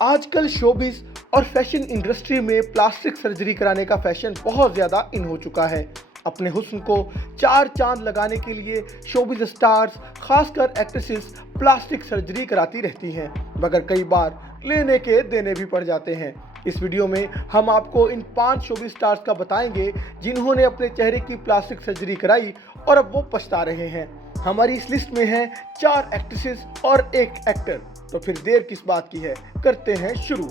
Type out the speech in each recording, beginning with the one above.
आजकल शोबिस और fashion industry में प्लास्टिक सर्जरी कराने का फैशन बहुत ज़्यादा इन हो चुका है। अपने हुस्न को चार चांद लगाने के लिए शोबिस स्टार्स, खासकर एक्ट्रेसेस, प्लास्टिक सर्जरी कराती रहती हैं, मगर कई बार लेने के देने भी पड़ जाते हैं। इस वीडियो में हम आपको इन 5 शोबिस स्टार्स का बताएंगे जिन्होंने अपने चेहरे की प्लास्टिक सर्जरी कराई और अब वो पछता रहे हैं। हमारी इस लिस्ट में हैं 4 एक्ट्रेसेस और 1 एक्टर। तो फिर देर किस बात की है, करते हैं शुरू।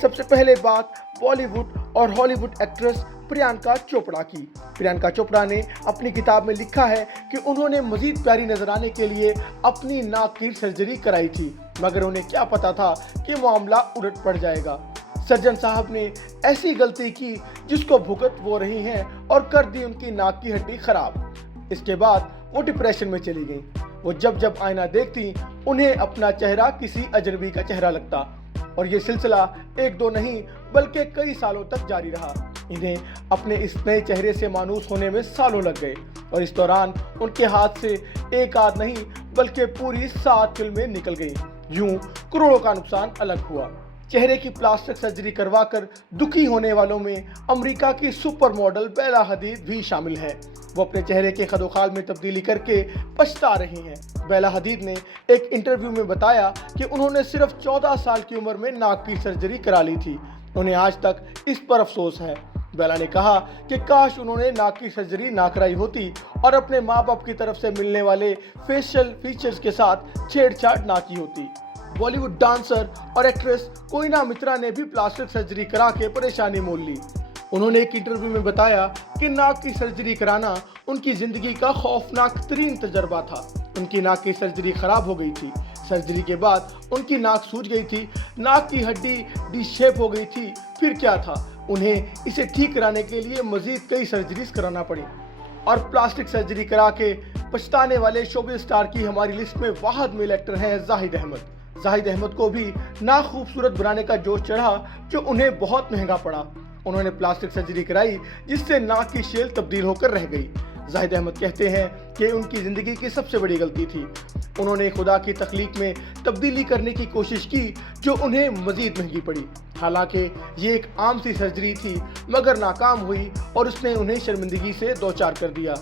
सबसे पहले बात बॉलीवुड और हॉलीवुड एक्ट्रेस प्रियंका चोपड़ा की। प्रियंका चोपड़ा ने अपनी किताब में लिखा है कि उन्होंने मजीद प्यारी नजर आने के लिए अपनी नाक की सर्जरी कराई थी, मगर उन्हें क्या पता था कि मामला उलट पड़ जाएगा। सर्जन साहब ने ऐसी गलती की जिसको भुगत वो रही हैं और कर दी उनकी नाक की हड्डी खराब। इसके बाद वो डिप्रेशन में चली गई। वो जब जब आईना देखती उन्हें अपना चेहरा किसी अजनबी का चेहरा लगता, और ये सिलसिला 1-2 नहीं बल्कि कई सालों तक जारी रहा। इन्हें अपने इस नए चेहरे से मानूस होने में सालों लग गए और इस दौरान उनके हाथ से एक आध नहीं बल्कि पूरी 7 फिल्में निकल गईं। यूं करोड़ों का नुकसान अलग हुआ। चेहरे की प्लास्टिक सर्जरी करवाकर दुखी होने वालों में अमेरिका की सुपर मॉडल बेला हदीद भी शामिल है। वो अपने चेहरे के खदोखाल में तब्दीली करके पछता रही हैं। बेला हदीद ने एक इंटरव्यू में बताया कि उन्होंने सिर्फ 14 साल की उम्र में नाक की सर्जरी करा ली थी। उन्हें आज तक इस पर अफसोस है। बेला ने कहा कि काश उन्होंने नाक की सर्जरी ना कराई होती और अपने माँ बाप की तरफ से मिलने वाले फेशियल फीचर्स के साथ छेड़छाड़ ना की होती। बॉलीवुड डांसर और एक्ट्रेस कोयना मित्रा ने भी प्लास्टिक सर्जरी करा के परेशानी मोल ली। उन्होंने एक इंटरव्यू में बताया कि नाक की सर्जरी कराना उनकी जिंदगी का खौफनाक तरीन तजर्बा था। उनकी नाक की सर्जरी खराब हो गई थी। सर्जरी के बाद उनकी नाक सूज गई थी, नाक की हड्डी डी शेप हो गई थी। फिर क्या था, उन्हें इसे ठीक कराने के लिए मजीद कई सर्जरीज कराना पड़ी। और प्लास्टिक सर्जरी करा के पछताने वाले शोबिस स्टार की हमारी लिस्ट में वाहिद मेल एक्टर हैं जाहिद अहमद। जाहिद अहमद को भी नाक खूबसूरत बनाने का जोश चढ़ा जो उन्हें बहुत महंगा पड़ा। उन्होंने प्लास्टिक सर्जरी कराई जिससे नाक की शेल तब्दील होकर रह गई। जाहिद अहमद कहते हैं कि उनकी ज़िंदगी की सबसे बड़ी गलती थी। उन्होंने खुदा की तख्लीक में तब्दीली करने की कोशिश की जो उन्हें मज़ीद महंगी पड़ी। हालांकि ये एक आम सी सर्जरी थी मगर नाकाम हुई और उसने उन्हें शर्मिंदगी से दो चार कर दिया।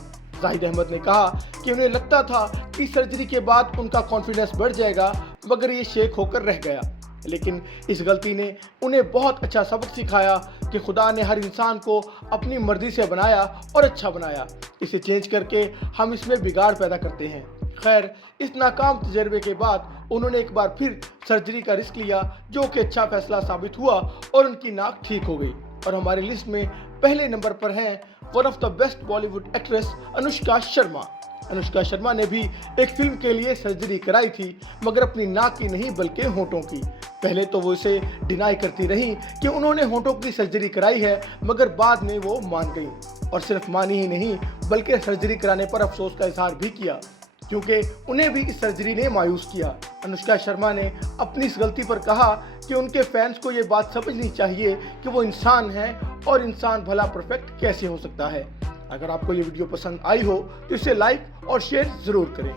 जाहिद अहमद ने कहा कि उन्हें लगता था कि सर्जरी के बाद उनका कॉन्फिडेंस बढ़ जाएगा, मगर ये शेक होकर रह गया। लेकिन इस गलती ने उन्हें बहुत अच्छा सबक सिखाया कि खुदा ने हर इंसान को अपनी मर्जी से बनाया और अच्छा बनाया। इसे चेंज करके हम इसमें बिगाड़ पैदा करते हैं। खैर, इस नाकाम तजर्बे के बाद उन्होंने एक बार फिर सर्जरी का रिस्क लिया जो कि अच्छा फैसला साबित हुआ और उनकी नाक ठीक हो गई। और हमारी लिस्ट में पहले नंबर पर हैं one of the best Bollywood actress Anushka Sharma. Anushka Sharma ने भी एक फिल्म के लिए सर्जरी कराई थी, मगर अपनी नाक की नहीं बल्कि होंठों की। पहले तो वो इसे डिनाई करती रही कि उन्होंने होंठों की सर्जरी कराई है, मगर बाद में वो मान गई और सिर्फ मानी ही नहीं बल्कि सर्जरी कराने पर अफसोस का इजहार भी किया, क्योंकि उन्हें भी इस सर्जरी ने मायूस किया। अनुष्का शर्मा ने अपनी इस गलती पर कहा कि उनके फैंस को ये बात समझनी चाहिए कि वो इंसान हैं और इंसान भला परफेक्ट कैसे हो सकता है। अगर आपको ये वीडियो पसंद आई हो तो इसे लाइक और शेयर ज़रूर करें।